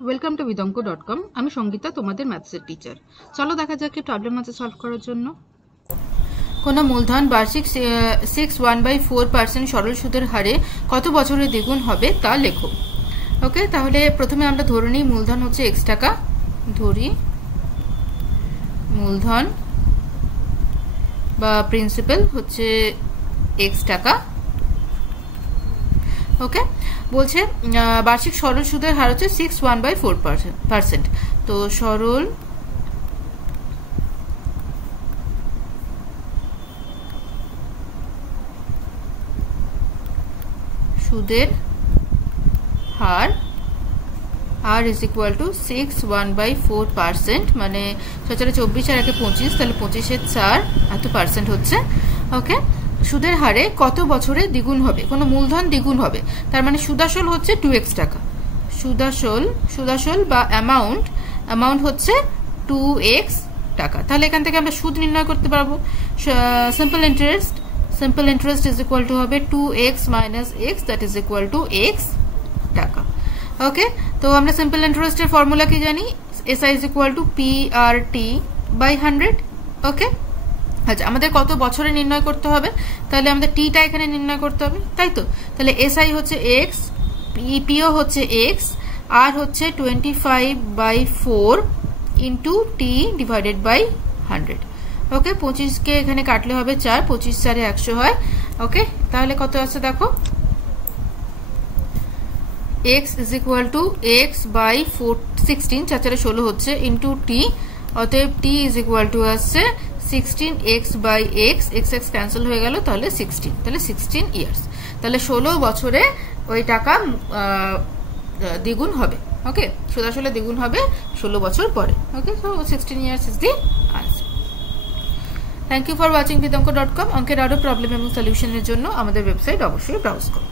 Welcome to vidonko.com। আমি সঙ্গীতা, তোমাদের ম্যাথসের teacher. চলো দেখা যাক কি প্রবলেম আছে সলভ করার জন্য। কোনো মূলধন বার্ষিক 6.1/4% সরল সুদের হারে কত বছরে দ্বিগুণ হবে তা লেখো। ওকে, তাহলে প্রথমে আমরা ধরে নিই মূলধন হচ্ছে x টাকা। ধরি মূলধন বা প্রিন্সিপাল হচ্ছে x টাকা। ওকে, বলছে বার্ষিক সরল সুদের হার হচ্ছে 6.1/4%। তো সরল সুদের হার r is equal to 6.1/4%, মানে 24 আর 25, তাহলে 25-এর 4 এত পার্সেন্ট হচ্ছে। ওকে, সুদের হারে কত বছরে দ্বিগুণ হবে? কোনো মূলধন দ্বিগুণ হবে, তার মানে সুদাসল হচ্ছে 2x টাকা। সুদাসল বা অ্যামাউন্ট হচ্ছে 2x টাকা। তাহলে এখান থেকে আমরা সুদ নির্ণয় করতে পারবো। Simple interest is equal to হবে 2x minus x, that is equal to x টাকা। ওকে, তো আমরা সিম্পল ইন্টারেস্টের ফর্মুলা কি জানি? SI is equal to PRT/100। ওকে, আচ্ছা, আমাদের কত বছরে নির্ণয় করতে হবে? তাহলে আমাদের টিটা এখানে নির্ণয় করতে হবে, তাই তো? তাহলে SI হচ্ছে x, PO হচ্ছে x, আর হচ্ছে 25/4 ইন্টু টি ডিভাইডেড বাই 100। ওকে, 25কে এখানে কাটলে হবে 4, 25 4 100 হয়। ওকে, তাহলে কত আছে দেখো, x is equal to x by 16, 4 4 16 হচ্ছে, ইন্টু টি, অতএব t is equal to আসছে 16x by x, x cancel হয়ে গেল, তাহলে 16, তাহলে 16 ইয়ার্স। তাহলে 16 বছরে ওই টাকা দ্বিগুণ হবে। ওকে, সুদাসলে দ্বিগুণ হবে 16 বছর পরে। Okay, so 16 years is the answer. Thank you for watching vidonko.com। অঙ্কের আরো প্রবলেম এবং সলিউশনের জন্য আমাদের ওয়েবসাইট অবশ্যই ব্রাউজ করুন।